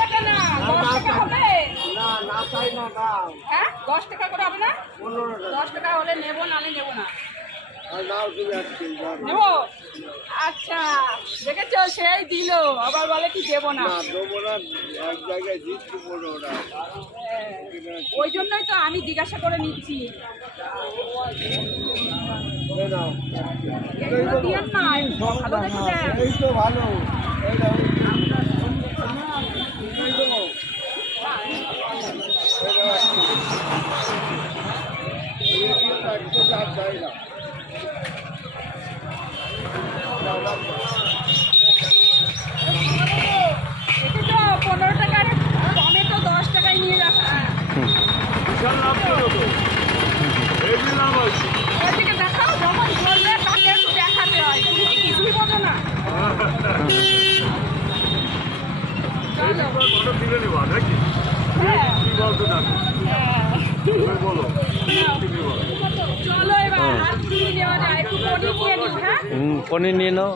টাকা না, 10 টাকা হবে। হ্যাঁ 10 টাকা করে হবে না? 10 টাকা হলে নেবো, নালে নেবো না। নেবো? আচ্ছা দেখেছো, সেই দিল, আবার বলে কি দেবো না। ওই জন্যই তো আমি জিজ্ঞাসা করে নিচ্ছি। এগুলো দিয়েন না, ভালো দেখে দেন। ভালো দেখেছো 15 টাকার কমে তো 10 টাকায় নিয়ে যাচ্ছে। ওইদিকে দেখাও, যখন বলবে তাকে একটু দেখাতে হয়, তুমি কি কিছুই বোঝো না। চলো হ্যাঁ চলো এবার আর কি নেওয়া যায়, একটু পনির নিয়ে নিও। হ্যাঁ পনির নিয়ে নাও।